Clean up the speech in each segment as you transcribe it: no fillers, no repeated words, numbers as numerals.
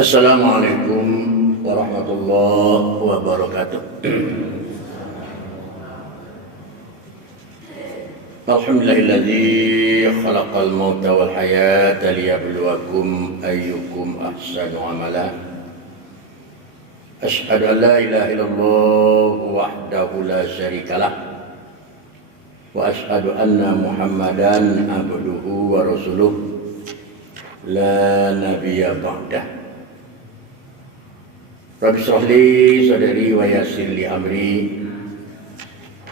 Assalamualaikum warahmatullahi wabarakatuh. Alhamdulillahilladzi khalaqal mauta wal hayata liyabluwakum ayyukum ahsanu amala. Asyhadu an la ilaha illallah wahdahu la syarikalah wa asyhadu anna Muhammadan abduhu wa rasuluh la nabiyya ba'dah. Rabbi shrah li sadri wa yassir li amri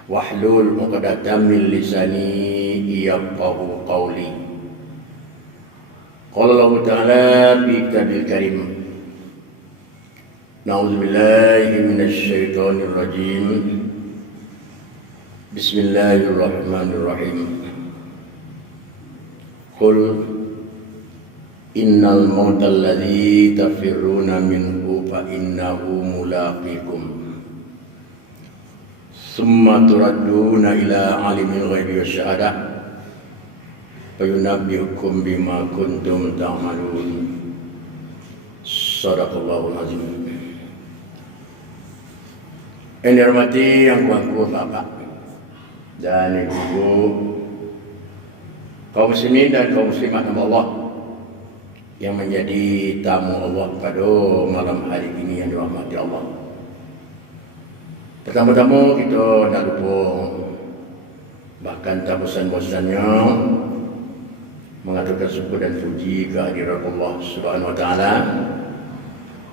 wahlul 'uqdatam min lisani yafqahu qawli. Qala Allah Ta'ala fi kitabil karim. Na'udzu billahi minasy syaithanir rajim. Bismillahirrahmanirrahim. Qul innal mautal ladzi tafirruna minhu fa innahu mulaqikum summa turadduna ila alimil ghaibi wasyahadah fa yunabbiukum bima kuntum ta'malun. Shadaqallahul azim. Yang dihormati yang kuangku Bapak dan Ibu, kaum muslimin dan kaum muslimat Allah yang menjadi tamu Allah pada malam hari ini yang dirahmati Allah. Pertama-tama kita nak lupa bahkan tak bosan-bosannya mengaturkan syukur dan puji kehadiran Allah Subhanahu wa taala.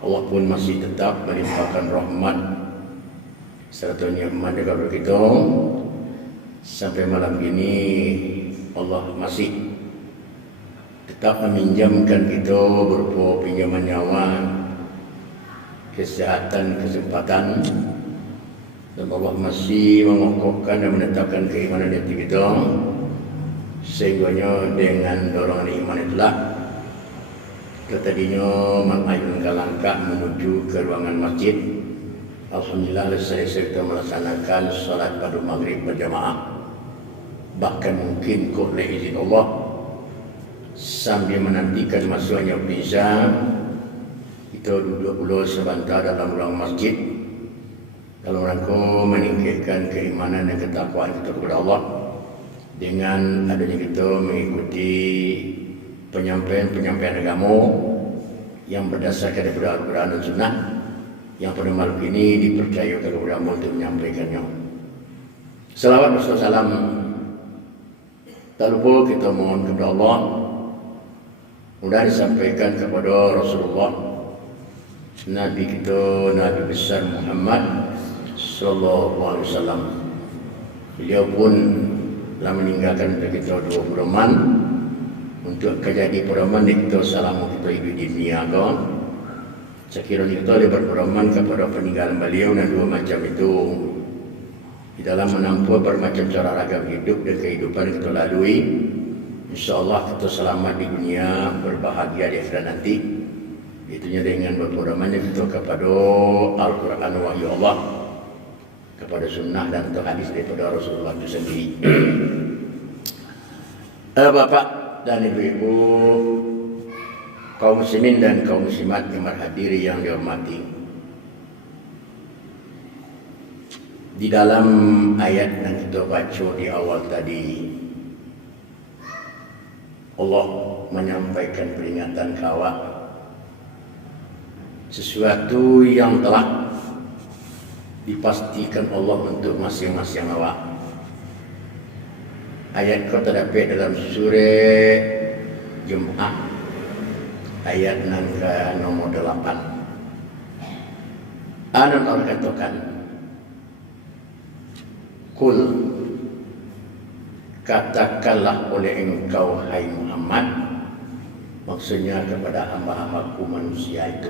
Allah pun masih tetap melimpahkan rahmat serta nikmat kepada kita sampai malam ini. Allah masih tetap meminjamkan kita berupa pinjaman nyawa, kesehatan, kesempatan, dan Allah masih mengokohkan dan menetapkan keimanan di hati kita, sehingganya dengan dorongan iman itulah kita tadinya mengayunkan langkah menuju ke ruangan masjid. Alhamdulillah selesai kita melaksanakan salat pada maghrib berjamaah, bahkan mungkin oleh izin Allah sambil menantikan masuknya pizza, kita duduk dulu sebentar dalam ruang masjid dalam rangka meningkatkan keimanan dan ketakwaan kita kepada Allah dengan adanya kita mengikuti penyampaian agama yang berdasarkan daripada Al-Quran dan Sunnah yang pada malam ini dipercayakan kepada Allah untuk menyampaikannya. Salawat dan salam tak lupa kita mohon kepada Allah sudah disampaikan kepada Rasulullah Nabi kita, Nabi besar Muhammad sallallahu alaihi wasallam. Beliau pun telah meninggalkan untuk kita dua pedoman untuk kejadian pedoman kita selama kita hidup di dunia kan. Sekiranya kita ada berpedoman kepada peninggalan beliau dan dua macam itu di dalam menempuh bermacam cara ragam hidup dan kehidupan kita lalui, InsyaAllah kita selamat di dunia, berbahagia di akhirat nanti. Itunya dengan berpedomannya kita kepada Al-Quran wahyu Allah, kepada sunnah dan hadis daripada Rasulullah itu sendiri. Bapak dan ibu-ibu, kaum muslimin dan kaum muslimat yang berhadiri yang dihormati, di dalam ayat yang kita baca di awal tadi, Allah menyampaikan peringatan kawak sesuatu yang telah dipastikan Allah untuk masing-masing awak. Ayat kau terdapat dalam surah Jum'ah ayat yang nomor 8. Allah katakan, Qul, katakanlah oleh engkau hai Muhammad, maksudnya kepada hamba-hambaku manusia itu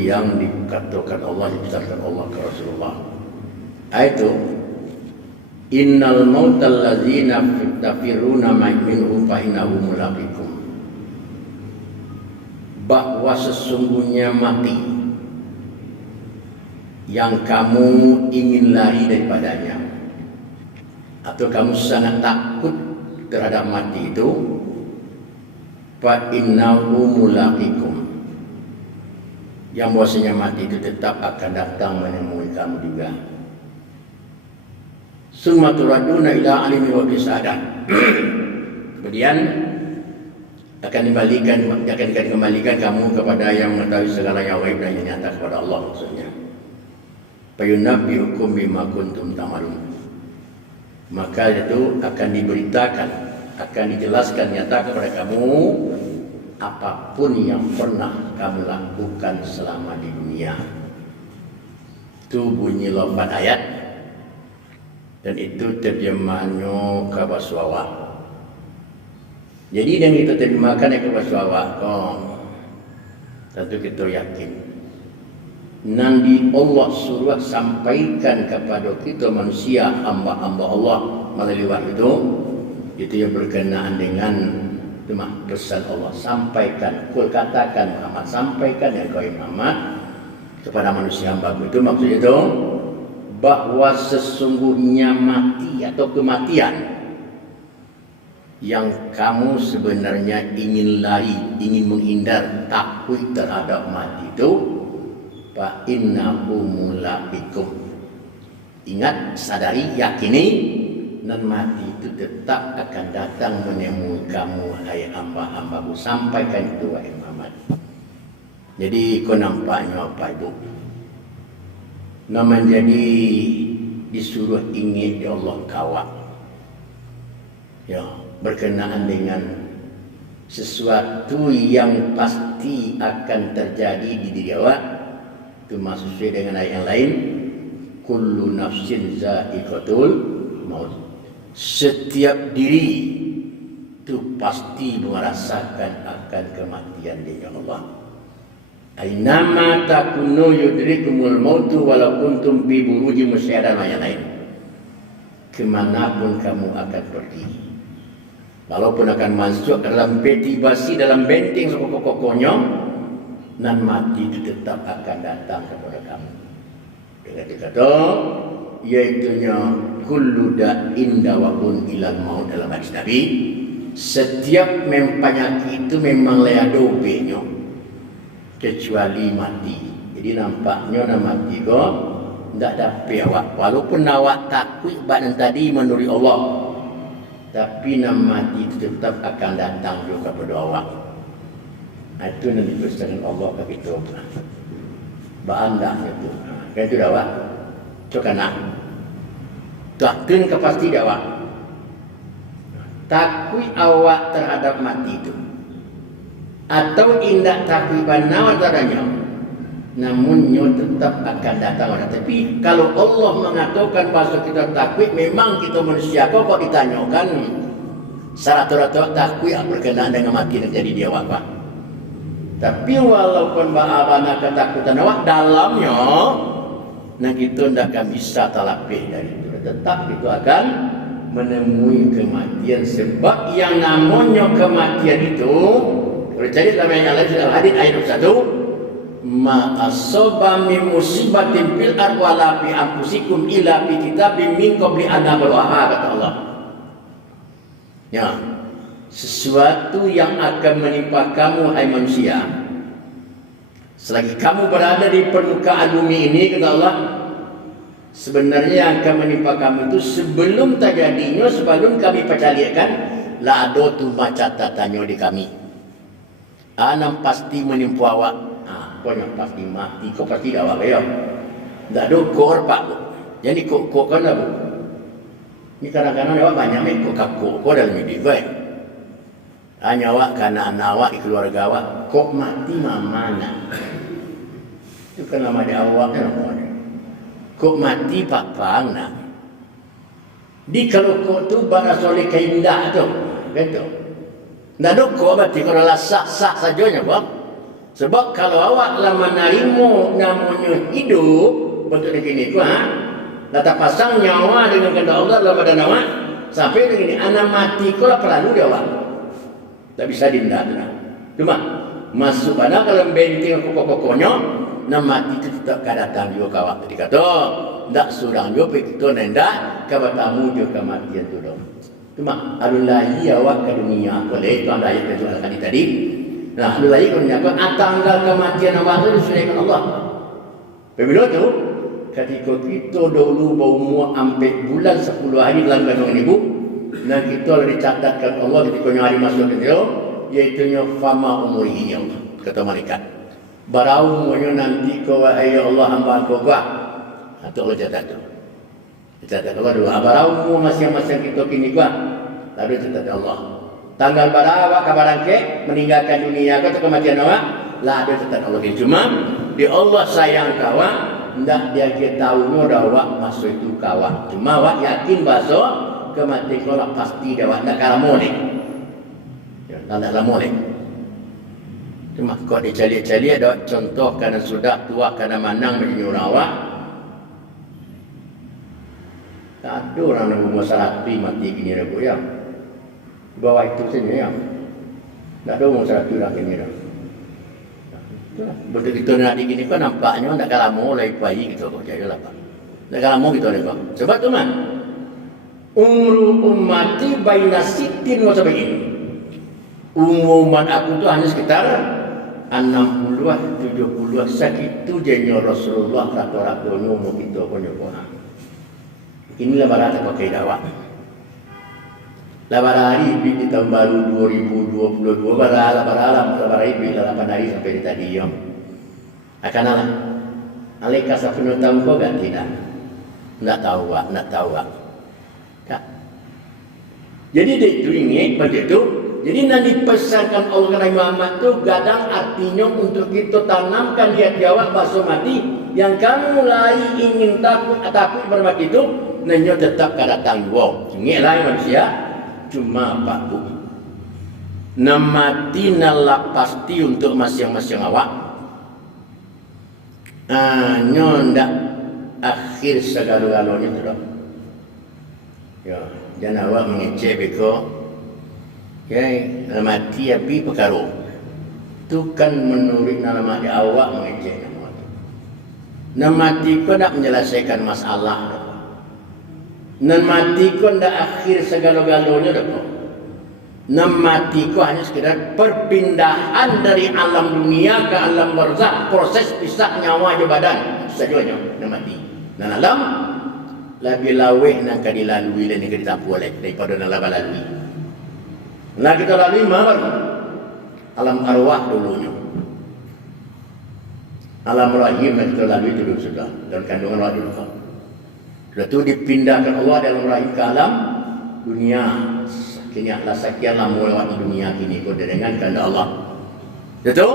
yang dikatakan Allah, dibesarkan Allah ke Rasulullah. Itu innal mautal ladzina tafiruna minhu fa innahu mulaqikum, bahwa sesungguhnya mati yang kamu ingin lari daripadanya atau kamu sangat takut terhadap mati itu, fa innahu mulaqikum, yang bahwasanya mati itu tetap akan datang menemui kamu juga. Summa turaduna ila alimi wa bisadah. Kemudian akan dikembalikan kamu kepada yang mengetahui segala yang gaib dan yang nyata, kepada Allah maksudnya. Fayunabbi'ukum bima kuntum ta'malun. Maka itu akan diberitakan, akan dijelaskan nyata kepada kamu apapun yang pernah kamu lakukan selama di dunia. Itu bunyi lafaz ayat, dan itu terjemahannya ke bahasa awak. Jadi dengan kita terjemahkan ke bahasa awak, tentu kita yakin nanti Allah suruh sampaikan kepada kita manusia, hamba-hamba Allah melalui wahyu itu yang berkenaan dengan pesan Allah. Sampaikan, kul katakan Muhammad, sampaikan ya kau Muhammad kepada manusia hamba itu, maksudnya itu bahwa sesungguhnya mati atau kematian yang kamu sebenarnya ingin lari, ingin menghindar, takut terhadap mati itu, fa innahu mulaqikum. Ingat, sadari, yakini, dan mati itu tetap akan datang menemui kamu, hai hamba-hambaku. Sampaikan itu wahai Muhammad. Jadi kau nampaknya apa ibu? Nah, menjadi disuruh ingin ya Allah kawal, ya, berkenaan dengan sesuatu yang pasti akan terjadi di diri awak. Itu maksud sesuai dengan ayat yang lain, kullu nafsin za'iqatul maut. Setiap diri itu pasti merasakan akan kematian dari Allah. Ainama takunu yudrikumul mautu walau kuntum fi burujin musyadah, yang lain. Kemanapun kamu akan pergi, walaupun akan masuk dalam peti basi, dalam benteng sekokok-kokoknya, dan mati itu tetap akan datang kepada kamu. Dengan dikata, yaitunya kullu da'in dawa'un ilal maut, dalam hadis Nabi, setiap penyakit itu memang leado obenya, kecuali mati. Jadi nampaknya nama mati kok tidak dapat awak, walaupun awak takut badan tadi menurut Allah, tapi nama mati itu tetap akan datang juga kepada awak. Itu yang dipesankan Allah ke kita. Baandahnya itu. Kan itu dah awak. Itu kena. Takkan kepasti dah awak. Takut awak terhadap mati itu, atau indah takut banawa tadanya, namunnya tetap akan datang. Tapi kalau Allah mengatakan bahasa kita takut, memang kita manusia kok ditanyakan syarat-syarat takut berkenaan dengan mati yang jadi dia awak. Tapi walaupun ba'abana ketakutan awak dalamnya, nah kita tidak akan bisa talapih dari itu. Tetap itu akan menemui kematian. Sebab yang namanya kematian itu, percaya dalam yang lain dalam hadis ayat 1, ma asaba min musibatin fil ardh wala fi anfusikum illa fi kitabim min qabli an nabraha, kata Allah. Ya, sesuatu yang akan menimpa kamu hai manusia selagi kamu berada di permukaan bumi ini, kata Allah, sebenarnya yang akan menimpa kamu itu sebelum terjadinya, sebelum kami percayakan, la ada tu catatannya di kami. Anam pasti menimpa awak. Kau yang pasti mati, kau pasti awak ya. Tak ada kor pak. Jadi kok kan apa? Ini kadang-kadang awak banyak kok kakuk kau dalam hidup baik. Hanya awak karena anak awak di keluarga awak, kok mati mana? Itu kan nama dia awak kan namanya. Kok mati pak pang nak? Di kalau kok tu barasole keindah tu, betul. Ndak ada kok berarti kalau sah-sah sajanya bang. Sebab kalau awak lah menerima namanya hidup bentuk begini tu data pasang nyawa dengan kehendak Allah dalam badan awak, sampai begini anak mati kau lah perlu dia awak. Tak bisa dindak. Cuma masuk pada kalau benteng pokok-pokoknya, nak mati itu tetap datang juga kawak. Jadi kata, tak surang juga kita nendak kawatamu juga kematian tu dong. Cuma alulahi awak ke dunia boleh. Itu anda ayat yang tadi. Nah, lu lagi kalau nyapa tanggal kematian awak itu disediakan Allah. Bila tu, ketika kita dahulu berumur sampai bulan 10 hari dalam kandungan ibu, dan kita dicatatkan Allah ketika hari masuk ke dia, iaitu fama umurihi Allah, kata malaikat. Barau umurnya nanti kau ya Allah hamba kau gua. Atau Allah catat tu. Catat Allah dulu. Barau umur masing-masing kita kini gua. Lalu catat Allah. Tanggal berapa kabaran ke meninggalkan dunia kau atau kematian awak? Lah ada catat Allah. Cuma di Allah sayang kawan, hendak dia tahu awak masuk itu kawan. Cuma awak yakin bahasa kematian kau lah pasti dia awak tak kalah molek. Ya, tak kalah molek. Cuma kau dicari-cari ada contoh kerana sudah tua kerana manang menjadi orang awak. Tak ada orang yang umur 100 mati gini dah ya. Bawah itu saja ya. Tak ada umur 100 dah gini dah. Itulah. Betul kita nak digini kau nampaknya tak kalah lama lagi bayi kita kau jadi lah pak. Tak kalah lama kita ni kau. Sebab tu man. Umru ummati baina sittin wa sab'in. Umur umat aku tu hanya sekitar 60-70 segitu je Rasulullah rata-ratanya umur kita punya puan. Inilah barang pakai dakwah. Lebar hari di tahun baru 2022 lebar hari 8 hari sampai tadi yang akan ala alika sapun tahun kau kan tidak nak tahu tak. Jadi dia itu ingat begitu. Jadi nanti pesankan Allah Nabi Muhammad itu gadang artinya untuk kita tanamkan dia jawab bakso mati yang kamu mulai ingin takut bermati itu nanya tetap kada tanggung. Ingatlah manusia cuma apa bu? Namati nalak pasti untuk masing-masing awak. Ndak akhir segala-galanya sudah. Ya, jangan awak mengecek beko. Okay, mati api perkara. Tu kan menurut nama di awak mengecek nama tu. Nama mati kau nak menyelesaikan masalah. Nama mati kau nak akhir segala-galanya dah kau. Nama mati kau hanya sekedar perpindahan dari alam dunia ke alam barzakh, proses pisah nyawa je badan. Itu saja nama mati. Dan alam lebih lawih nak dilalui dan nak ditampu oleh daripada nak lalui. Nah kita lalui mana? Alam arwah dulunya. Alam rahim yang kita lalui dulu sudah. Dan kandungan Allah dulu. Sudah itu dipindahkan Allah dalam rahim ke alam dunia. Kini adalah sekian lama lewat dunia kini. Kau dengan kehendak Allah. Itu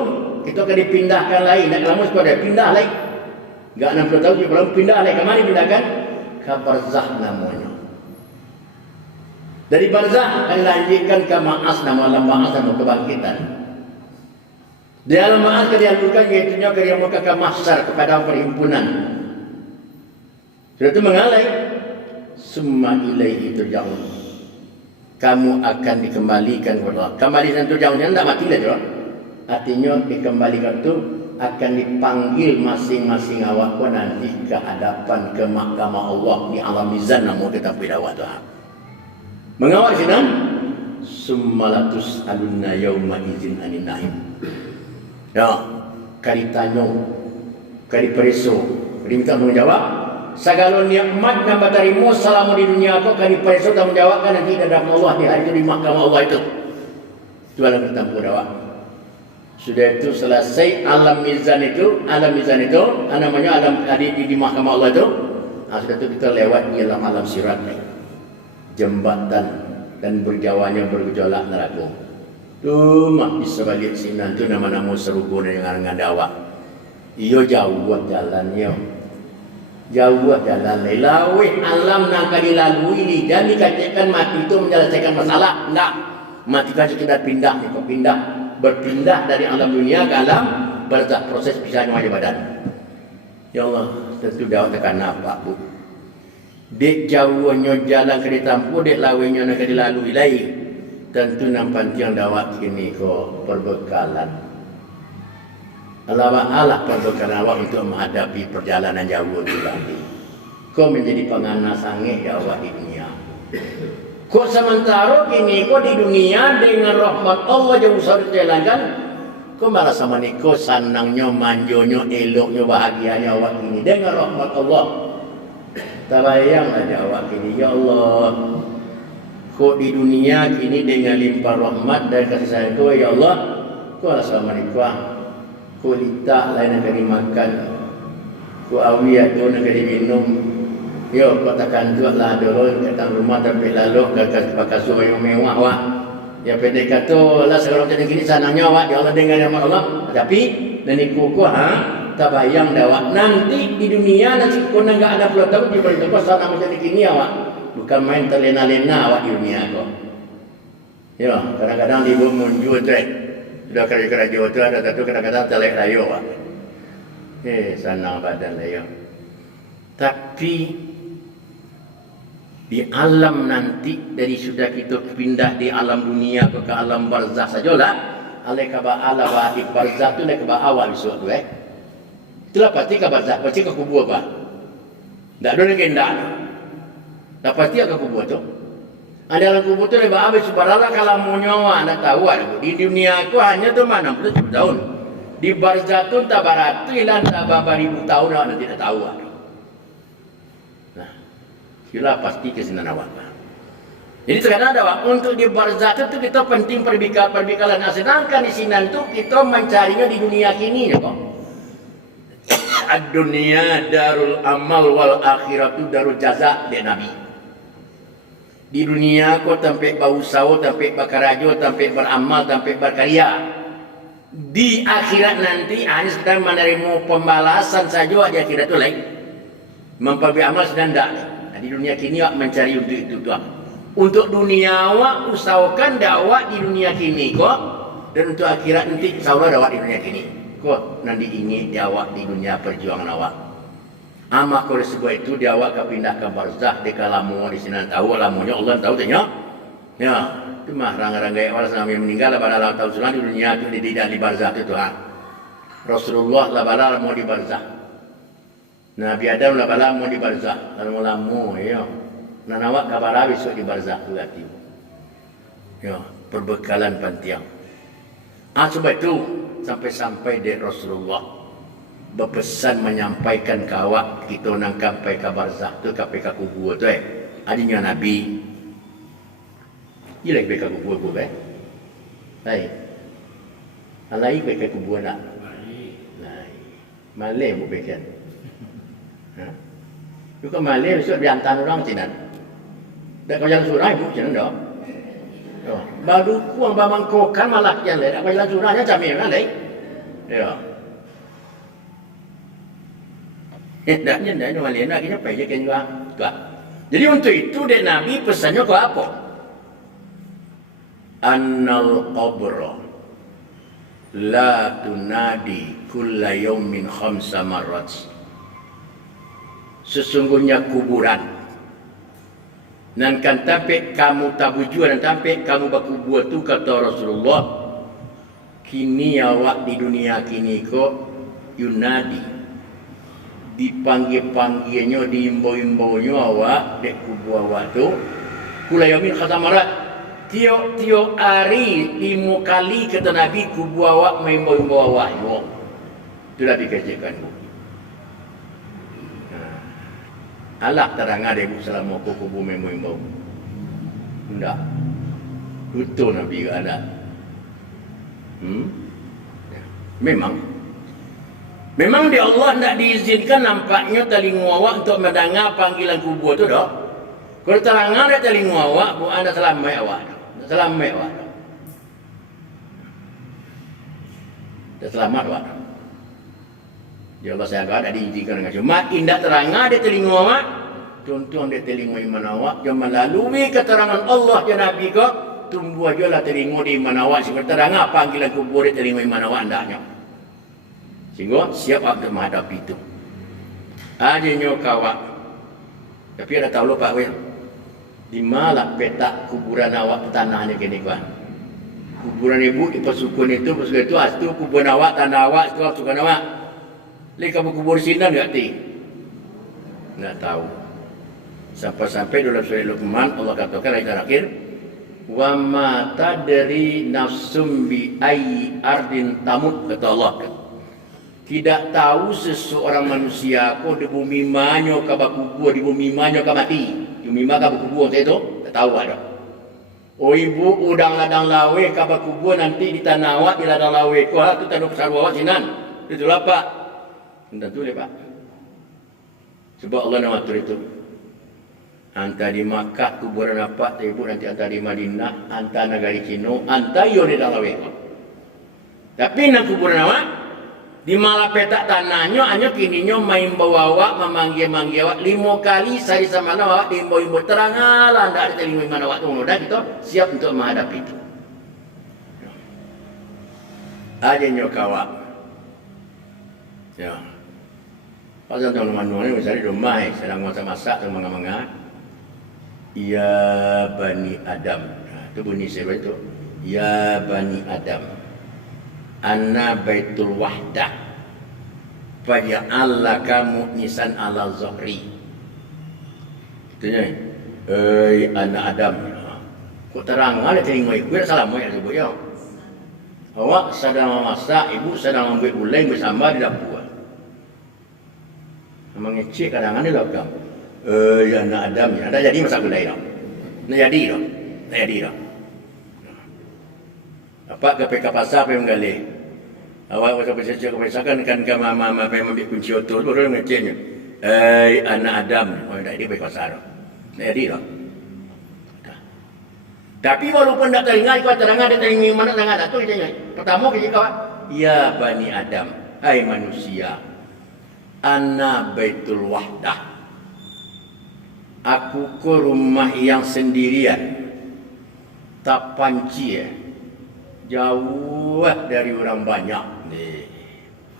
kita akan dipindahkan lain. Nak lama sekolah pindah lain. Enggak 60 tahun juga belum pindah lain. Kemana dipindahkan? Ke barzakh namanya. Dari barzakh akan dilanjutkan ke ma'as, nama alam ma'as nama kebangkitan. Di alam ma'as akan dihancurkan iaitunya ke yang muka ke mahsyar, kepada perhimpunan. Sudah itu mengalai summa ilaihi turja'un. Kamu akan dikembalikan kepada Allah. Kembalikan turja'un tidak mati saja. Artinya dikembalikan itu akan dipanggil masing-masing awak pun nanti ke hadapan ke mahkamah Allah di alam mizan namun kita berdakwah Tuhan. Mengawal sini summalatus alunna yauma izin anin naim. Ya, kali tanya, kali periso, kali minta menjawab. Segala nikmat yang berterimu selama di dunia aku kali periso tak menjawabkan nanti di hadapan Allah di hari itu di mahkamah Allah itu. Itu alam bertampur jawab. Sudah itu selesai alam mizan itu namanya alam di mahkamah Allah itu. Sudah itu kita lewat di alam sirat ni. Jembatan dan berjawanya bergejolak neraka. Tu mak bisa balik sini tu nama-nama serugo dengan dakwah. Iyo jauh jalannya. Jauh jalan lelawih alam nak dilalui ni dan dikatakan mati itu menyelesaikan masalah. Tak. Mati kan sekedar pindah ni, pindah berpindah dari alam dunia ke alam barzakh, proses pisahnya wajah badan. Ya Allah, tentu dakwah tekan apa bu? Dek jauhnya jalan ke ditampu, dek lawinya nak dilalui lain. Tentu nampak yang dawat kini ko perbekalan. Allah perbekalan awak untuk menghadapi perjalanan jauh itu lagi. Kau menjadi penganah sange dawat di dunia. Kau sementara kini kau di dunia dengan rahmat Allah yang usah dijalankan. Kau malah sama niko senangnya, manjonya, eloknya, bahagianya awak ini dengan rahmat Allah. Terbayang aja awak ini, ya Allah, kok di dunia kini dengan limpah rahmat dan kasih sayang kau, ya Allah, kau lah sama niko, kau litak lain nak dimakan, kau awiyat tu nak diminum, yo kau takkan tuak lah dulu datang rumah tapi lalu pakai kasut yang mewah awak. Ya pendek kata lah sekarang macam gini senangnya awak ya Allah dengan rahmat Allah. Tapi nani kuku tak bayang awak nanti di dunia nanti kau enggak ada pula tahu di balik kau senang macam gini awak. Bukan main terlena-lena awak di dunia kau. Ya, kadang-kadang di bawah munjul tu. Sudah kerja-kerja tu ada satu kadang-kadang telek layu awak. Senang badan layu. Tapi di alam nanti dari sudah kita pindah di alam dunia ke alam barzah sajalah alai ka ba ala ba di barzah tu lek ba awal besok tu itulah pasti ka barzah pasti ka kubur apa ndak ada legenda dah pasti ka kubur tu ada dalam kubur tu le ba habis subhanallah kalau mau nyawa nak tahu di dunia aku hanya tu 60 tahun di barzah tu tak baratus ilan tak ribu tahun nak tidak tahu. Itulah pasti kesenangan awak. Jadi terkadang ada waktu untuk di barzah itu kita penting perbekalan. Sedangkan di sini itu kita mencarinya di dunia kini ya kok. Ad-dunia darul amal wal akhiratu darul jaza de Nabi. Di dunia kau tempat berusaha, tempat berkarajo, tempat beramal, tempat berkarya. Di akhirat nanti hanya sedang menerima pembalasan saja di akhirat itu lain. Memperbaiki amal sedang tidak. Di dunia kini awak mencari untuk itu tuan. Untuk dunia awak usahakan dakwah di dunia kini kok, dan untuk akhirat nanti insyaallah dakwah di dunia kini. Kok nanti ini dakwah di dunia perjuangan awak. Amak oleh sebab itu dia awak pindah ke barzah di kalamu di sini tahu lamunya Allah tahu tanya. Ya, itu mah rangga-rangga orang sampai meninggal pada tahun sunan di dunia itu di barzah itu tuan. Rasulullah lah bala mau di barzah. Nabi Adam lah bala mau di barzah, lama ya. Nan awak kabar besok di barzah tu lagi. Ya, perbekalan penting. Sebab itu sampai di Rasulullah berpesan menyampaikan ke awak kita nak sampai ke barzah tu sampai ke kubur tu Adinya Nabi. Dia lagi ke kubur tu Hai. Alai ke kubur nak. Lai. Malay mu bekan. Itu kan malih besok diantar orang Cina. Tak kau jalan surah ibu Cina dah. Baru kuang bamangkokan malah yang lain. Kau jalan surahnya camil kan lain. Ya. Dah dah malih nak kena pergi kan juga. Jadi untuk itu dek Nabi pesannya kau apa? Annal qabra la tunadi kulla yawmin khamsa marrat. Sesungguhnya kuburan dan kan sampai kamu tabuju dan sampai kamu berkubur tu kata Rasulullah kini awak di dunia kini kok yunadi dipanggil-panggilnya diimbau-imbaunya awak dek kubur awak tu kulayamin khazamarat tiap hari 5 kali kata Nabi kubur awak mengimbau-imbau awak yo itulah dikajikan bu. Alak terang ada ibu selama kubu memang tidak betul Nabi ada memang di Allah tidak diizinkan nampaknya telinga awak untuk mendengar panggilan kubur tu dah. Kalau terang ada telinga awak bukan ada selamat awak dah selamat awak. Ya Allah saya ada diizinkan dengan cuma indah terang ada telinga awak tuan-tuan dia telinga iman awak yang melalui keterangan Allah ya Nabi kau tumbuh aja lah telinga di iman awak sehingga terang panggilan kubur dia telinga iman awak andaknya sehingga siap untuk menghadapi itu adanya kawak tapi ada tahu lupa Wil di malah petak kuburan awak tanahnya gini kawan kuburan ibu di pasukan itu astu kuburan awak tanah awak itu pasukan awak. Lek kamu kubur sinan enggak ti? Enggak tahu. Sampai-sampai dalam surah Luqman Allah katakan ayat terakhir, wa ma tadri nafsum bi ayyi ardin tamut, kata Allah. Tidak tahu seseorang manusia ko di bumi manyo ka bakubur, di bumi manyo ka mati. Di bumi mana ka bakubur saya tu? Tak tahu ada. Oh ibu udang ladang lawe ka bakubur nanti di tanah awak di ladang lawe. Ko tu tanah pesawat awak sinan. Itu lah Pak. Tentu le Pak. Sebab Allah nak atur itu. Anta di Makkah kuburan apa ibu nanti anta di Madinah, anta negari Cina, anta yo di dalam lawe. Tapi nak kuburan awak di malah petak tanahnya hanya kini nyo main bawa awak memanggil awak 5 kali sehari sama awak diimbo-imbo terangalah ndak ada terima mana awak tu dah kita siap untuk menghadapi itu. Aja nyo kawak. Ya. Pasal teman-teman ni misalnya di rumah sedang masak-masak tu manga-manga. Ya Bani Adam. Itu bunyi siapa itu? Ya Bani Adam. Anna baitul wahdah faja'al kamu nisan ala zahri. Itunya anak Adam. Kok terang ada terima ikut salam ya sebut ya. Awak sedang memasak, ibu sedang ambil uleng bersama di dapur. Mengecek kadang-kadang di belakang. Anak Adam ya. Ada jadi masak gulai dah. Nak jadi dah. Tak jadi dah. Apa ke PK pasar pergi menggali. Awak sampai sejak kebiasaan kan mama pergi ambil kunci otor baru ngeceknya. Anak Adam. Oh dah dia pergi pasar. Tak jadi dah. Tapi walaupun tak teringat kau terangan dia teringin mana sangat tu dia tanya. Pertama kita kawan. Ya Bani Adam, hai manusia. Ana baitul wahdah. Aku ke rumah yang sendirian. Tak panci jauh dari orang banyak.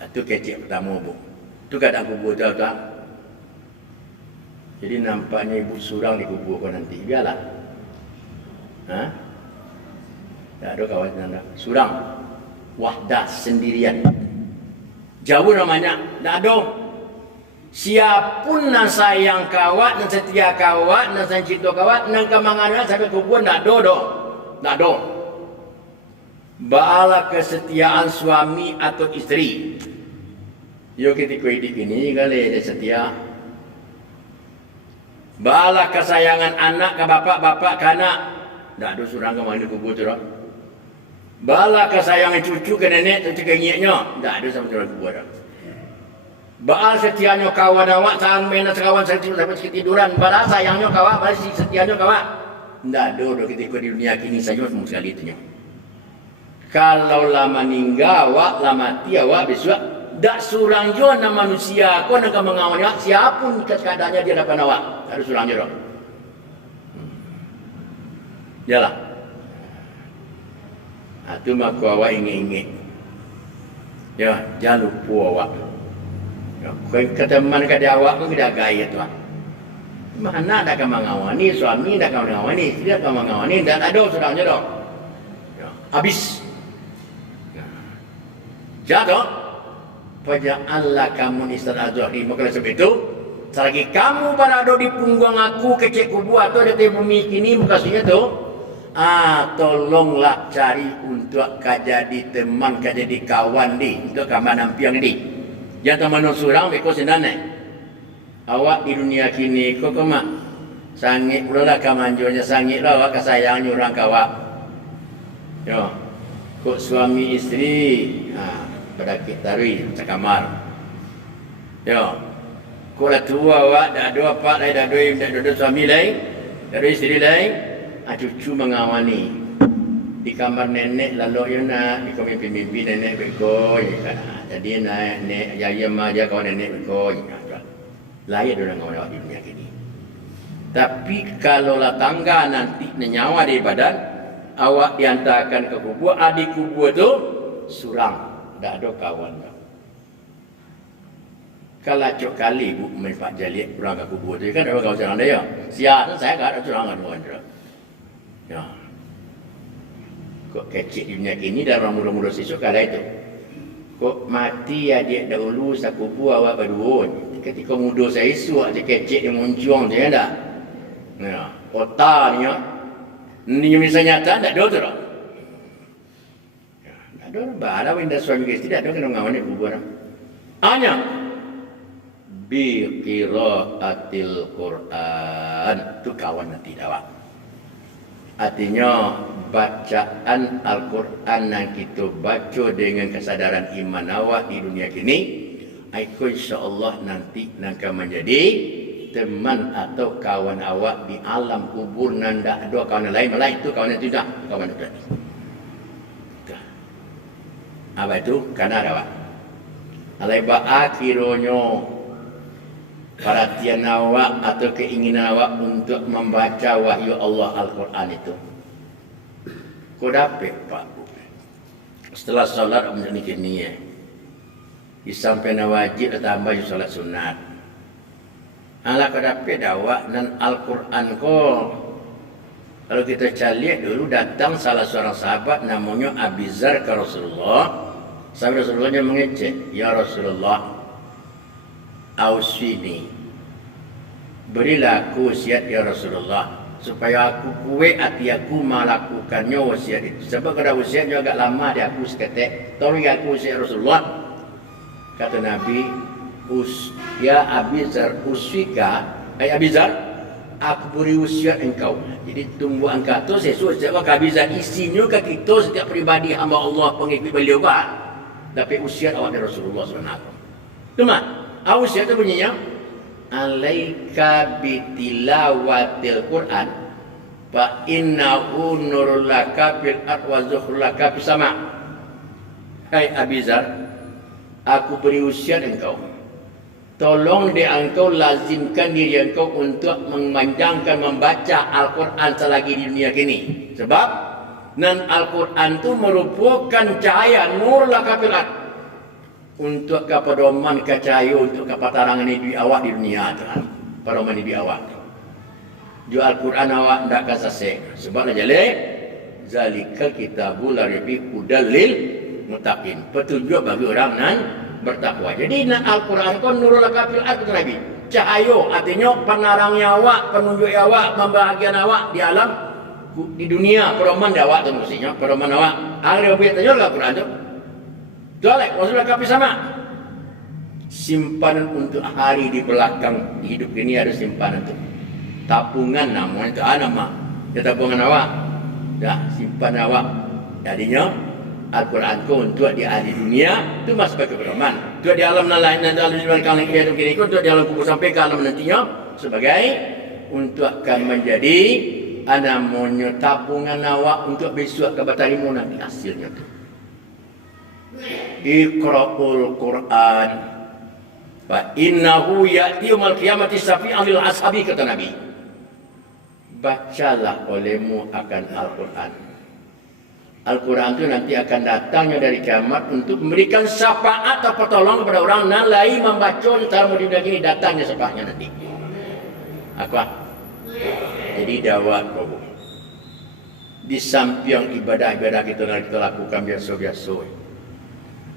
Itu kecek pertama bu. Itu keadaan kubur tahu tak? Jadi nampaknya ibu surang di kubur kau nanti. Biarlah. Ha? Tak ada kawan anda. Surang. Wahdah sendirian. Jauh namanya. Tak ada. Siapun nak sayang kawat, nak setia kawat, nak cinta kawat, nak kemanganan sampai kubur tak ada dah. Tak ada. Bala kesetiaan suami atau isteri. Yo ketika hidup ini kali dia setia. Bala kesayangan anak ke bapak ke anak. Tak ada surang ke mana kubur tu dah. Bala kesayangan cucu ke nenek, cucu ke nyeknya. Tak ada sama surang kubur dah. Baal setianya kawan awak sampai nak sekawan sampai ketiduran. Baal sayangnya kawan, baal setianya kawan. Tak ada ketika di dunia kini saja semua sekali itu. Kalau lama meninggal awak, lama mati awak besok tak surang jo na manusia kau nak mengawal awak siapun keadaannya di hadapan awak. Tak ada surang jo. Yalah. Itu mak awak ingin. Ya, jangan lupa awak. Kata mana kata awak pun tidak gaya tu. Mana dah kau mengawani suami dah kau mengawani isteri dah kau mengawani dan ada surangnya dah. Habis. Jatuh. Faja'allah kamu nisal azhari. Maka sebab itu selagi kamu berada di punggung aku kecek kubur atau di bumi kini maksudnya tu tolonglah cari untuk jadi teman jadi kawan di untuk kamu nampiang di. Jangan teman surang beko senane. Awak di dunia kini kok mak sangit pula lah kamanjonya sangit lah awak kesayang orang kawak. Yo. Kok suami isteri pada kita tarui kamar. Yo. Kok lah tua awak dak ada apa lain dak ada suami lain, dak ada isteri lain, cucu mengawani. Di kamar nenek lalu yo nak di kamar mimpi nenek beko kan. Jadi nenek ayah mah dia kawan nenek beko. Layak orang awak di dunia ini. Tapi kalau lah tangga nanti nyawa di badan, awak diantarkan ke kubur, adik kubur tu surang, tak ada kawan. Kalau cok kali ibu main Pak Jaliat kurang ke kubur tu kan ada kawan surang dia. Siapa saya tak ada surang kawan dia. Ya. Kok kecil di dunia ini dah orang muda-muda sisuk kala itu. Kok mati adik dahulu sakubur awak berdua. Ketika muda saya esok aja kecil dia muncung dia tak. Ya, otaknya Ini misalnya nyata, tak ada tu lah. Tak ada, bahala winda suami istri, tak ada kena ngawan kubur. Hanya bi qiraatil Quran, tu kawan nanti dakwah. Artinya bacaan Al-Quran yang kita baca dengan kesadaran iman awak di dunia kini, aku insya-Allah nanti akan menjadi teman atau kawan awak di alam kubur. Nanda ada kawan lain, malah itu kawan itu dah kawan itu. Apa itu? Karena ada awak. Alai ba akhirnya perhatian awak atau keinginan awak untuk membaca wahyu Allah Al-Quran itu. Kau dapat Pak. Setelah solat menjadi kini disampaikan wajib tambah solat sunat. Alah kau dapat awak dan Al-Quran kau. Kalau kita cari dulu datang salah seorang sahabat namanya Abizar ke Rasulullah. Sahabat Rasulullahnya mengecek, ya Rasulullah, ausini, berilah aku wasiat ya Rasulullah, supaya aku kuat hati aku melakukannya wasiat itu. Sebab kalau wasiatnya agak lama dia aku seketek, tolong aku wasiat Rasulullah. Kata Nabi, ya Abizar, uswika, Abizar, aku beri wasiat engkau. Jadi tunggu angka tu sesuai sebab Abizar isinya ke kita setiap pribadi hamba Allah pengikut beliau kan. Tapi usia awak dari Rasulullah SAW. Cuma, usia itu bunyinya, alaika bitilawatil Quran, fa innahu nurul laka fil ard wa zuhrul laka fis sama. Hai Abizar, aku beri usia engkau. Tolong dia engkau lazimkan diri engkau untuk memanjangkan membaca Al-Quran selagi di dunia kini. Sebab dan Al-Quran itu merupakan cahaya nur lakafilat untuk kepedoman cahaya untuk kepatarangan ini di awak di dunia kan. Pedoman di awak. Ju Al-Quran awak ndak kasase sebab najale zalikal kitabul laribi hudalil muttaqin. Petunjuk bagi orang nan bertakwa. Jadi Al-Quran itu nurul lakafilat itu Nabi. Cahaya artinya penerangnya awak, penunjuk awak, membahagiakan awak di alam di dunia. Pedoman awak tu mestinya pedoman awak. Ada biar tanya Al-Quran tu. Tualek Rasulullah kapi sama. Simpanan untuk hari di belakang hidup ini ada simpanan tu. Tabungan namanya itu nama. Ya tabungan awak. Dah simpan awak. Jadinya Al-Quran ku untuk di ahli dunia itu masih sebagai pedoman. Untuk di alam lain dan alam di belakang hidup ini untuk di alam kubur sampai ke alam nantinya sebagai untuk akan menjadi namanya tabungan awak untuk besok kebatarimu nanti hasilnya tu. Iqra'ul Quran fa innahu ya'ti yaumil qiyamati syafi'an lil ashabi, kata Nabi. Bacalah olehmu akan Al-Quran. Al-Quran itu nanti akan datangnya dari kiamat untuk memberikan syafaat atau pertolongan kepada orang yang lain membaca dalam dunia ini, datangnya syafaatnya nanti. Apa? Jadi dakwah kau di samping ibadah-ibadah kita lakukan biasa-biasa.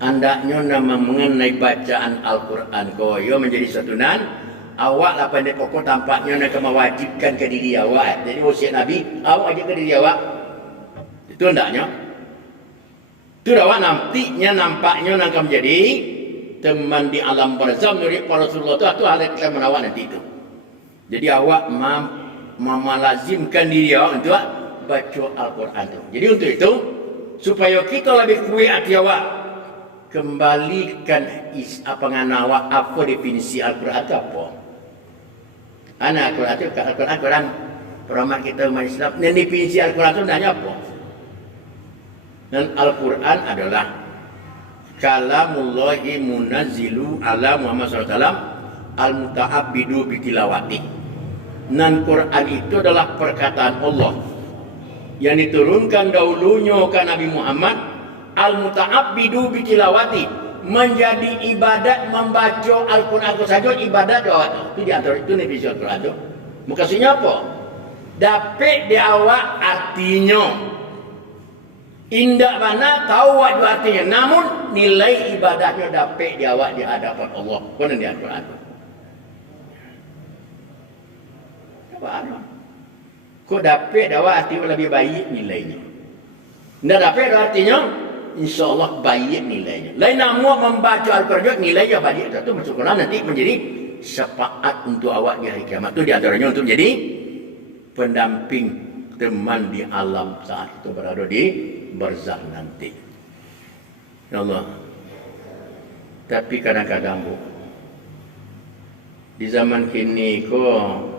Andaknya nama mengenai bacaan Al-Quran kau menjadi satu nan. Awak lah pandai pokok tampaknya nak mewajibkan ke diri awak. Jadi wasiat Nabi, awak aja ke diri awak. Itu hendaknya. Itu awak nantinya nampaknya nak menjadi teman di alam barzakh dari Rasulullah itu hal yang kita menawar nanti itu. Jadi awak memalazimkan diri awak untuk baca Al-Quran itu. Jadi untuk itu supaya kita lebih kuat hati awak, kembalikan awak apa definisi Al-Quran itu apa? Anak Al-Quran itu Al-Quran peramah kita umat Islam. Dan definisi Al-Quran itu sebenarnya apa? Dan Al-Quran adalah kalamullahi munazzilu ala Muhammad SAW al-muta'abbidu bitilawati. Dan Quran itu adalah perkataan Allah yang diturunkan dahulunya ke Nabi Muhammad, al-muta'abbidu bitilawati, menjadi ibadat membaca Al-Quran itu saja ibadat doa. Itu di antara itu definisi Al-Quran itu. Maksudnya apa? Dapat di awak artinya. Indah mana tahu wajib artinya, namun nilai ibadahnya dapat di awak di hadapan Allah. Mana di Al-Quran itu? Apa? Kau dapat dakwah artinya lebih baik nilainya. Tidak dapat dakwah artinya insya-Allah baik nilainya. Lain nama membaca Al-Quran nilainya baik. Itu masuk Quran nanti menjadi syafaat untuk awak di hari kiamat. Itu di antaranya untuk jadi pendamping teman di alam saat itu berada di barzakh nanti. Ya Allah. Tapi kadang-kadang Bu, di zaman kini kok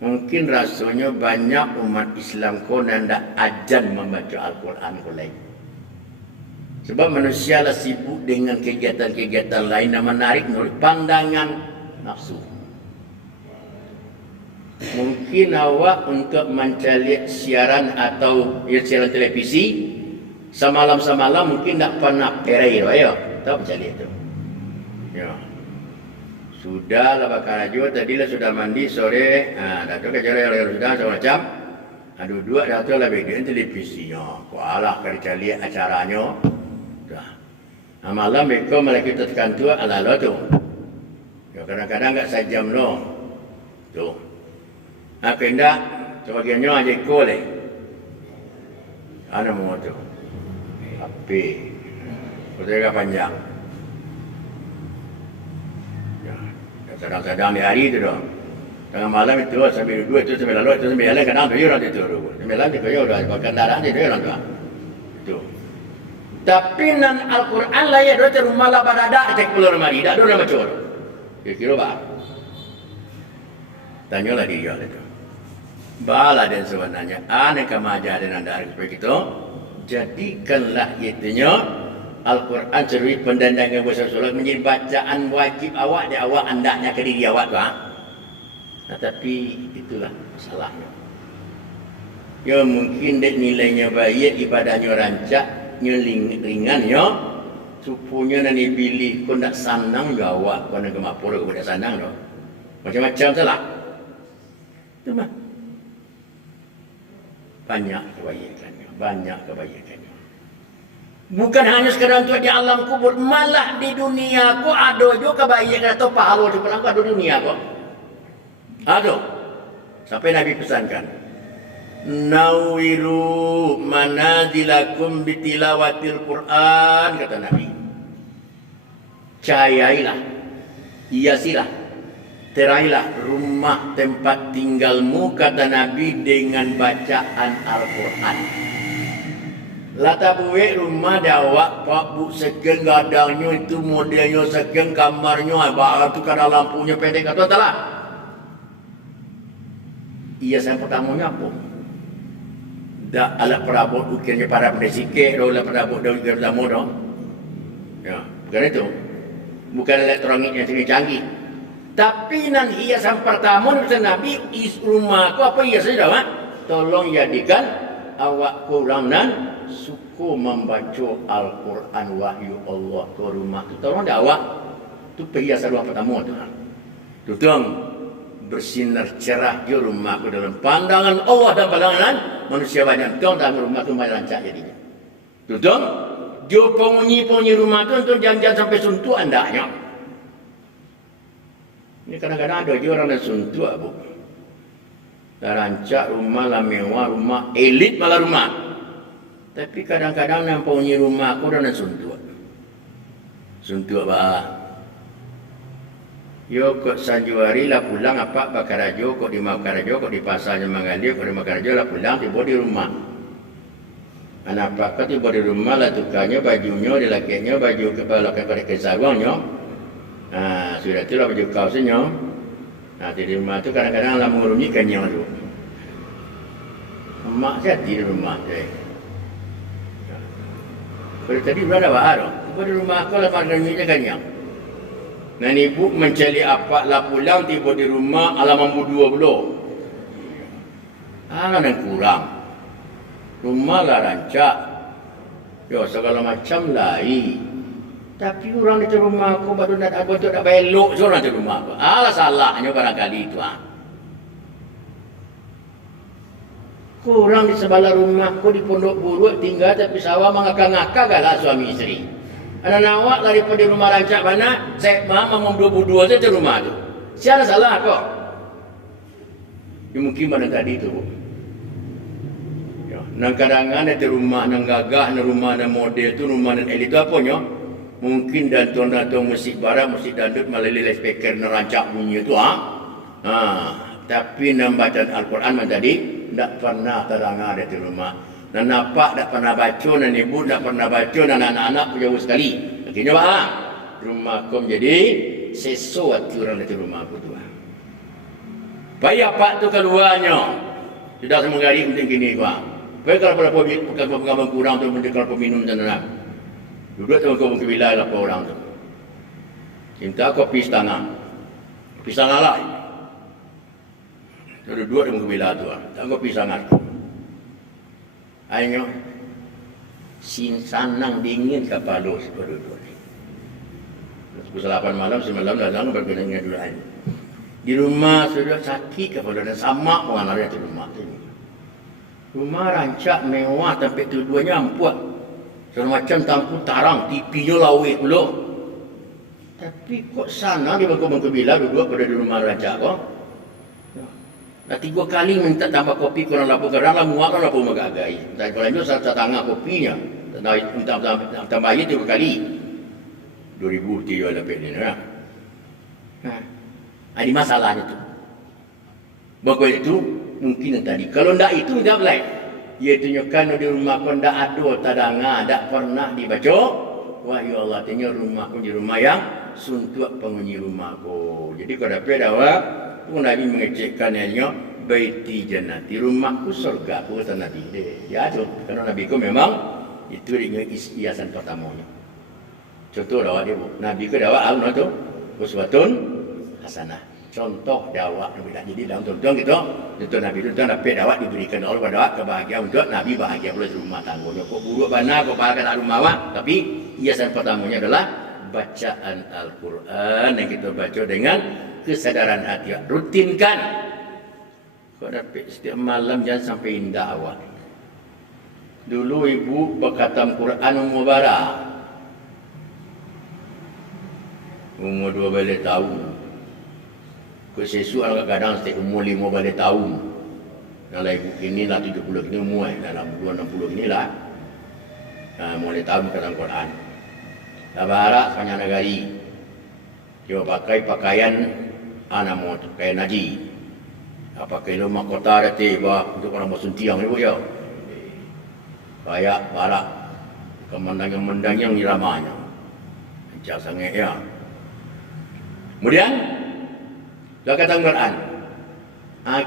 mungkin rasanya banyak umat Islam kok nanda ajan membaca Al-Quran kok lain. Sebab manusia lah sibuk dengan kegiatan-kegiatan lain yang menarik menurut pandangan nafsu. Mungkin awak untuk mencari siaran atau siaran televisi semalam-semalam mungkin tak pernah perai ya. Tak mencari itu. Ya. Sudah lah bakal aja tadilah sudah mandi sore, dah tu kerja sudah semacam. Aduh dua dah tu lah bagian televisinya. Kualah kali cari acaranya. Dah. Malam mereka malah kita tekan tu ala tu. Ya kadang-kadang enggak sejam loh. Tu. Pindah sebagiannya aja ikut Ana mau tu. Api. Betul panjang. Sedang-sedang di hari itu dong. Tengah malam itu sambil dua itu sambil lalu itu sambil jalan kadang tu orang itu dulu. Sambil jalan itu orang berkendaraan itu orang tu. Itu. Tapi nan Al-Quran lah ya dua rumah lah badada cek pulau mari dak dua macam. Kira bah. Tanyalah dia itu. Bala dan sebenarnya aneh kemaja dan anda hari seperti itu. Jadikanlah itunya Al-Quran sebagai pendandangan bahasa Rasulullah menjadi bacaan wajib awak dan awak hendaknya ke diri awak tu. Tetapi itulah salahnya. Ya mungkin dek nilainya baik, ibadahnya rancak, ringannya, supunya nani pilih kau nak sanang ke awak, kau nak kemapur kau nak sanang tu. Macam-macam salah. Itu mah. Banyak kebaikannya. Bukan hanya sekadar untuk di alam kubur, malah di dunia ku ada juga kebaikan atau pahala di pulang ada dunia ku. Ada. Sampai Nabi pesankan, "Nawiru manazilakum bitilawatil Quran," kata Nabi. Cahayailah, hiasilah, terailah rumah tempat tinggalmu, kata Nabi, dengan bacaan Al-Quran. Lata buik rumah dawak pak bu segen gadangnya itu modelnya segen kamarnya abang tu kada lampunya pendek atau tak? Iya saya pertamanya apa? Dak alat perabot ukirnya para pendesike, alat perabot daun pertama dah. Ya, bukan itu. Bukan elektronik yang canggih. Tapi nan hiasan pertama kata Nabi rumahku apa hiasan dah? Tolong jadikan awak kurang nan suku membaca Al-Quran wahyu Allah ke rumah tu. Tolong dah awak tu perhiasan rumah pertama tu. Tutang bersinar cerah di rumah ku dalam pandangan Allah dan pandangan manusia banyak. Tutang dalam rumah tu main rancak jadinya. Tutang dia pengunyi rumah tu untuk jangan sampai suntuk andaknya. Ini kadang-kadang ada je orang dah suntuk bu. Dah rancak rumah lah mewah, rumah elit malah rumah. Tapi kadang-kadang yang penghuni rumah aku dah nak suntuk. Suntuk apa? Yo kok Sanjuari lah pulang apa Bakarajo, kok di Makarajo, kok di pasarnya Mangali, kok di Makarajo lah pulang tiba di rumah. Anak apa tiba di rumah lah tukarnya bajunya, di lakinya baju kepala kepada kesarwangnya. Sudah itulah baju kaosnya. Di rumah tu kadang-kadang lah mengurungikannya tu. Mak saya di rumah saya. Pada tadi berada baharu. Pada rumah aku lah marganya kanyang. Dan ibu mencari apa lah pulang tiba di rumah alam dua belah. Alam yang kurang. Rumah lah rancak. Ya segala macam lain. Tapi orang di rumah aku baru nak aku tak belok seorang di rumah aku. Alah salahnya barangkali itu. Kurang di sebelah rumahku di Pondok Buruk tinggal tapi sawah mengakak-ngakak galah suami isteri. Anak nawak lari pada rumah rancak mana? Saya mama mau 22 saja rumah tu. Siapa salah kok? mungkin mana tadi tu. Ya, nang kadangan ada rumah nang gagah, nang rumah nang model tu, rumah nang elit tu apa nya? Mungkin danton-danton musik barat, musik dandut melalui speaker nerancak bunyi tu tapi nang bacaan Al-Quran man tadi tak pernah terangah ada di rumah. Nan napak tak pernah baca, nan ibu tak pernah baca, nan anak-anak pun jauh sekali. Akhirnya rumah aku menjadi sesuatu orang di rumah aku tu. Baik apa tu keluarnya. Sudah semua hari penting gini gua. Baik kalau pada pegang kurang tu mendekat peminum dan duduk tengok ke wilayah apa orang tu. Minta kopi setengah. Kopi setengah lah. Duduk tengok ke wilayah tu. Tak kopi setengah. Ayo. Sanang dingin kepala separuh dua ni. Pukul 8 malam, semalam datang berkenanya dulu air. Di rumah sudah sakit kepala dan sama pun ada di rumah tu. Rumah rancak mewah tapi tujuannya ampuat. Semacam tampu tarang, TV-nya lawik pula. Tapi kok sana dia bangku-bangku bila duduk pada di rumah raja kok. Dah 3 kali minta tambah kopi kurang lapuk kerana muak kan lapuk magagai. Dan kalau itu saya tangga kopinya. Minta tambah air 3 kali. 2000 dia lebih ni lah. Ada masalahnya tu. Bangku itu mungkin yang tadi. Kalau ndak itu ndak boleh. Ia tunjukkan di rumah pun tak ada tadanga, tak pernah dibaca. Wahyu Allah tanya rumah pun di rumah yang suntuk penghuni rumahku. Jadi kalau dapat dakwah, pun Nabi mengecekkannya baiti jannati, rumahku surga aku kata Nabi. Ya tu, kerana Nabi ku memang itu dengan hiasan pertamanya. Contoh dakwah dia, Nabi ku dakwah Allah tu uswatun hasanah. Contoh dakwah Nabi. Jadi dalam contoh kita, contoh Nabi itu dapat dakwah diberikan Allah pada kebahagiaan untuk Nabi bahagia pula di rumah tangganya. Kok buruk mana, kok bahagia tak rumah awak. Tapi hiasan pertamanya adalah bacaan Al-Quran yang kita baca dengan kesadaran hati. Rutinkan. Kok dapat setiap malam jangan sampai indah awak. Dulu ibu berkhatam Quran umur berapa? Umur 12 tahun. Kesesu kadang-kadang setiap umur 15 tahun. Dalam ibu kini lah 70 kini umur dalam 60 kini lah. Mulai tahun dalam Quran. Barat sepanjang negari. Dia pakai pakaian anamo pakaian haji. Pakai rumah kota ada tiba untuk orang bersuntiang ibu ya. Kayak barat. Kemandang yang iramanya. Ancak sangat ya. Kemudian dia kata Quran.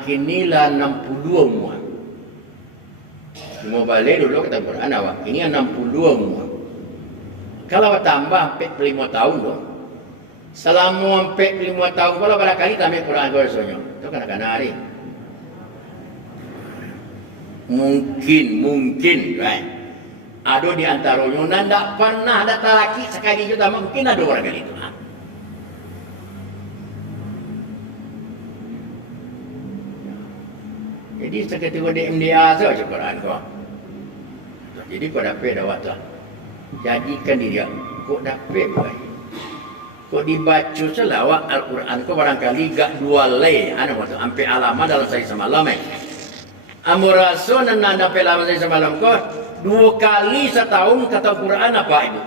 Kinilah 62 umur. Cuma balik dulu kata Quran awak. Ini 62 umur. Kalau tambah 45 tahun dong. Selama 45 tahun kalau barangkali tambah Quran kau rasanya. Itu kanak-kanak hari. Mungkin right. Ada di antaranya dan tak pernah ada lelaki sekali juga mungkin ada orang kali itu. Jadi seketika di MDA saja Quran kau. Jadi kau dapat dakwah tu. Jadikan diri kau dapat baik. Kau dibaca selawat Al-Quran kau barangkali gak 2 lay. Ana waktu sampai alamat dalam saya semalam Amor rasul dan nanda pelawan saya semalam kau 2 kali setahun kata Quran apa ibu?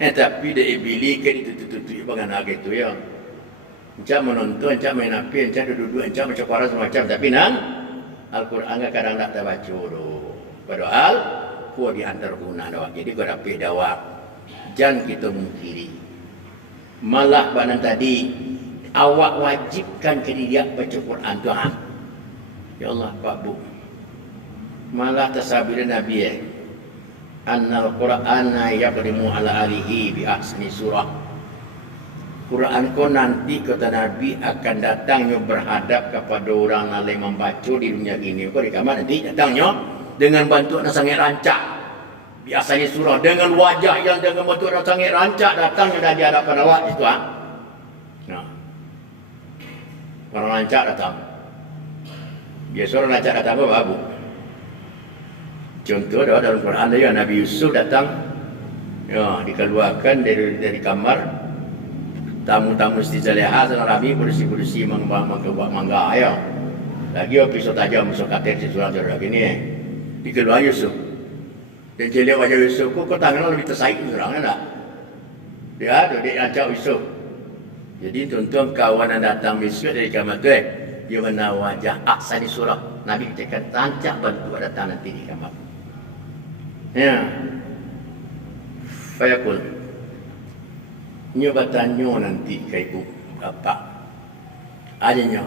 Tapi dia bilikan itu penganak itu ya. Encak menonton, encak main api, encak duduk, encak macam para semacam. Tapi nang Al-Quran kadang tak terbaca doh. Padahal kau diantar guna doa. Jadi kau dapat dakwah. Jangan kita mungkiri. Malah banan tadi awak wajibkan ke dia baca Quran tu. Ya Allah Pak Bu. Malah tasabir Nabi annal Qur'ana yaqdimu ala alihi bi ahsani surah. Quran ko nanti kata Nabi akan datangnya berhadap kepada orang yang membaca di dunia ini. Kau di kamar nanti datangnya dengan bantuan yang sangat rancak. Biasanya surah dengan wajah yang dengan bantuan yang sangat rancak datangnya dari hadapan awak itu Nah, orang rancak datang. Biasa orang rancak datang apa Bu? Contoh dalam Quran dia Nabi Yusuf datang, ya dikeluarkan dari kamar. tamu-tamu istizaliha sana rami kursi-kursi mangga ayo. Lagi episode aja musuh kater si surah lagi ni. Di kedua Yusuf. Dan jadi wajah Yusuf kok tangan lebih tersaik orang enggak? Dia tu dia ancak Yusuf. Jadi tuan-tuan kawan yang datang besok dari kamar tu dia mana wajah aksa di surah. Nabi cakap tancak bantu datang nanti di kamar. Ya. Fayaqul. Nyoba tanya nanti ke ibu bapa. Adanya.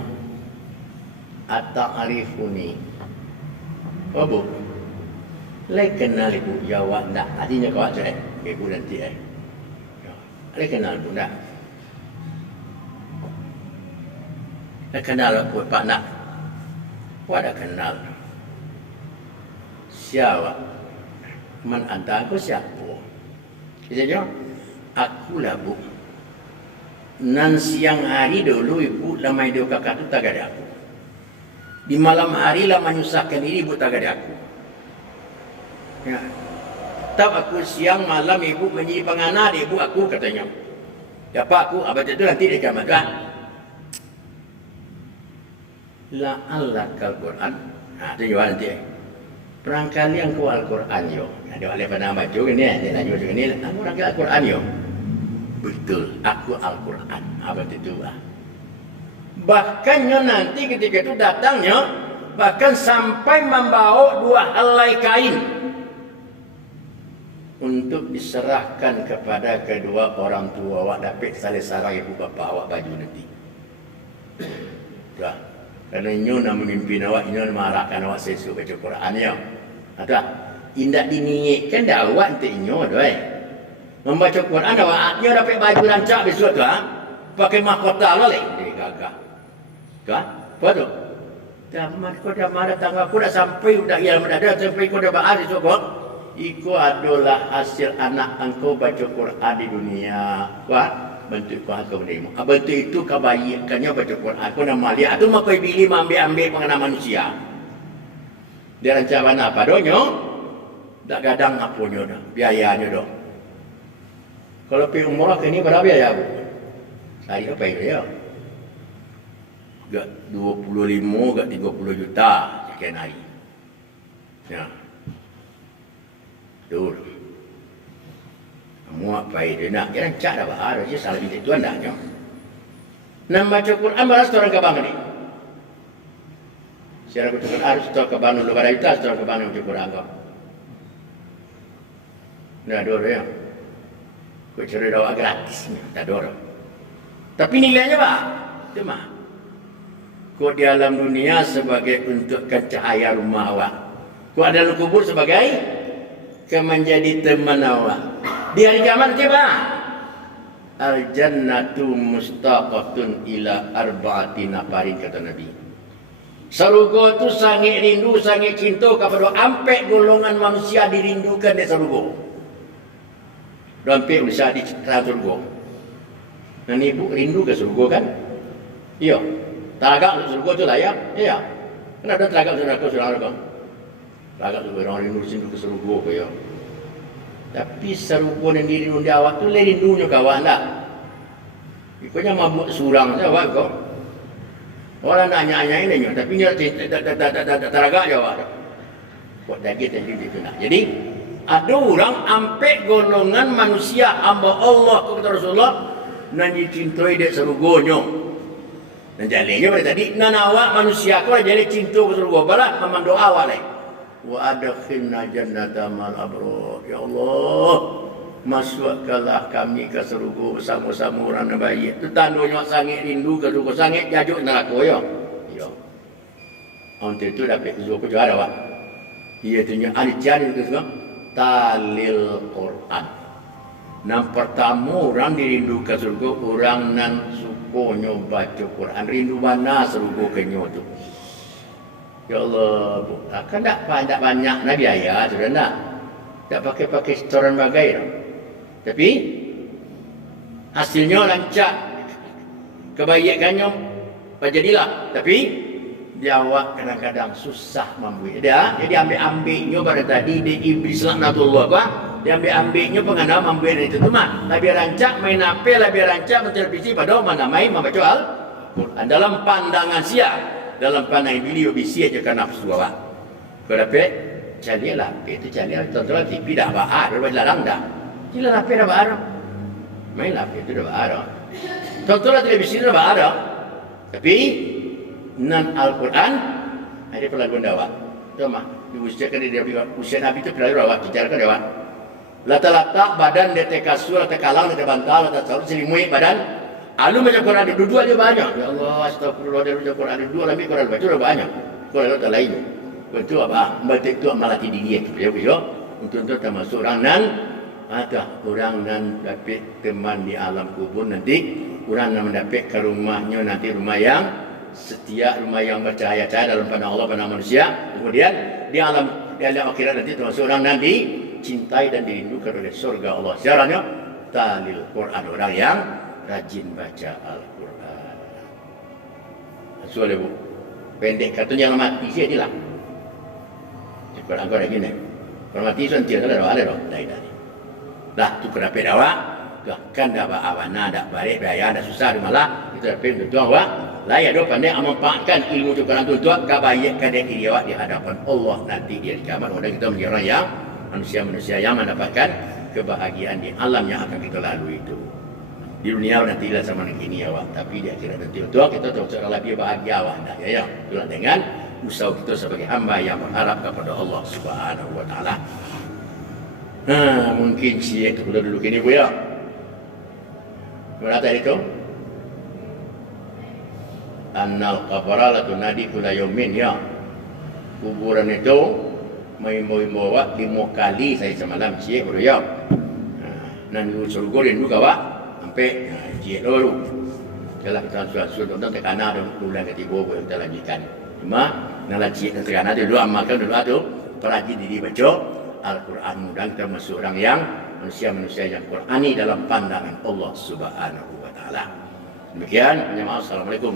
Ata'arifuni. Oh bu. Lai kenal ibu jawab tak. Adanya kau cakap ke ibu nanti Lai kenal ibu tak. Lai kenal aku pak nak. Wah dah kenal. Siapa? Man anta aku siapa? Dia jawab, akulah bu. Nan siang hari dulu ibu lama hidup kakak tu tak ada aku. Di malam hari lama menyusahkan diri ibu tak ada aku. Ya. Tahu aku siang malam ibu menjadi pengana di ibu aku katanya. Ya pak aku abad itu nanti di kamar kan. La'alla kal-Quran. Nah, itu juga nanti. Perangkali yang ku Al-Quran yo. Ada oleh pada baca ni, dia nak juga ni. Aku perangkali Al-Quran yo. Betul, aku Al-Quran. Apa itu bah? Bahkan nanti ketika itu datangnya, bahkan sampai membawa 2 helai kain untuk diserahkan kepada kedua orang tua awak dapat saling sarang ibu bapa awak baju nanti. Dah. Kerana inyo nak memimpin awak, inyo nak marahkan awak sesuai baca Quran ya. Ada indak diniatkan dah awak untuk inyo doai. Membaca Quran awak inyo dapat baju rancak besok tu pakai mahkota lah dia gagah. Kan? Apa tu? Tamat kau dah marah tangga aku dah sampai dah ia mendadak sampai kau dah bahar besok kau. Iku adalah hasil anak engkau baca Quran di dunia. Kuat? Bentuk Quran kau menerima. Bentuk itu kebaikannya baca Quran. Aku nama dia. Itu makai pilih ambil pengenal manusia. Dia rancangan apa donyo? Tak gadang apunyo dah. Biayanya dah. Kalau pergi umrah ke ni berapa biaya bu? Sehari apa ya? Gak 25, gak 30 juta sekian hari. Ya. Betul. Muak baik dia nak kira cak dah bahar je salah minta tuan dah nyo. Nam baca Quran balas orang kabang ni. Siapa baca Quran harus tahu kabang lu pada kita tahu kabang baca Quran kau. Nah dor ya. Kau cari dawa gratis ni, tak dor. Tapi nilainya apa? Itu mah. Kau di alam dunia sebagai untukkan cahaya rumah awak. Kau ada dalam kubur sebagai menjadi teman awak. Di hari kiamat apa? Al-jannatu mustaqatun ila arba'ati nafarin kata Nabi. Sarugo tu sangat rindu, sangat cinta kepada ampe golongan manusia dirindukan di sarugo. Ampe bisa di sarugo. Dan ibu rindu ke sarugo kan? Iya. Tagak sarugo tu lah ya. Iya. Kenapa tagak sarugo? Tagak tu orang rindu ke sarugo ke ya. Tapi serupa yang dirindu awak tu lain rindunya kawan tak. Ikutnya mabuk surang saja awak kau. Orang nak nyanyi ini tapi dia tak teragak jawab. Buat lagi tadi itu nak. Jadi ada orang ampe golongan manusia hamba Allah kepada Rasulullah nan dicintai dia serugonya. Dan jalannya pada tadi nan awak manusia kau jadi cinta ke surga balah memang doa awak lai. Wa adkhilna jannata mal abrar. Ya Allah, masukkanlah kami ke surga bersama-sama orang yang baik. Itu tandanya sangat rindu ke surga, sangat jajuk neraka ya. Ya. Untuk itu dapat surga juga ada, Pak. Ia tunjuk alijan itu semua talil Quran. Yang pertama orang dirindu ke surga orang nan sukonya baca Quran. Rindu mana surga kenyo tu. Ya Allah, kan tak banyak nak biaya sudah nak. Tak pakai setoran bagai dah. Tapi hasilnya lancar. Kebaikannya jadilah. Tapi dia awak kadang-kadang susah membuat dia. Jadi ambil-ambilnya pada tadi di iblis laknatullah kan. Dia ambil-ambilnya penganam ambil itu tu mah. Lebih rancak main apa, lebih rancak mentelevisi pada mana main membaca Al-Quran. Dalam pandangan sia, dalam pandangan beliau bisi aja kan nafsu awak. Kenapa? Cari lah, itu cari lah. Tonton TV dah bahar, dah larang dah. Cila lah dah bahar. Main lah itu dah bahar. Tonton televisi dah bahar. Tapi nan Al-Quran ada pelaguan awak. Tahu mah? Diusiakan dia usia Nabi itu pelajar awak bicarakan awak. Lata-lata badan dia kasur, kalang, bantal, selalu selimut badan. Alu macam Quran ada dua aja banyak. Ya Allah, astagfirullah, dia baca Quran ada dua, lebih Quran baca dah banyak. Quran ada lain. Itu apa? Baca itu malati diri ya. Untuk termasuk orang nan ada orang nan dapat teman di alam kubur nanti, orang nan mendapat ke rumahnya nanti rumah yang setia, rumah yang bercahaya-cahaya dalam pandang Allah, pandang manusia. Kemudian di alam akhirat nanti termasuk orang nanti cintai dan dirindukan oleh surga Allah. Syaratnya talil Quran, orang yang rajin baca Al-Quran. Soalnya bu, pendek katanya yang mati sih inilah. Quran kau lagi ni, kalau mati suan tiada ada dah, dah. Dah tu kenapa awak? Kan dah awana, dah balik bayar, dah susah, dah malah itu dah pendek tu awak. Layak dah pandai memanfaatkan ilmu Quran tu kebaikan diri awak di hadapan Allah nanti dia di kiamat. Orang kita menjadi orang yang manusia-manusia yang mendapatkan kebahagiaan di alam yang akan kita lalui itu. Di dunia nanti lah sama begini awak, tapi di akhirat nanti itu kita tahu seorang lebih bahagia awak dah ya. Itulah dengan usaha kita sebagai hamba yang berharap kepada Allah Subhanahu Wa Taala. Mungkin sih itu dulu kini bu ya. Berapa itu? Annal qabara la tunadi kula yaumin ya. Kuburan itu membawa 5 kali saya semalam cik baru ya. Nan surga dan juga wak sampai cik dulu. Kalau kita sudah tentang tekana dan bulan ketiga boleh kita lanjutkan. Cuma nala cik dan tekana dulu amalkan dulu tu perajin diri baca Al-Quran, mudah kita masuk orang yang manusia-manusia yang Qurani dalam pandangan Allah Subhanahu Wa Taala. Demikian, assalamualaikum.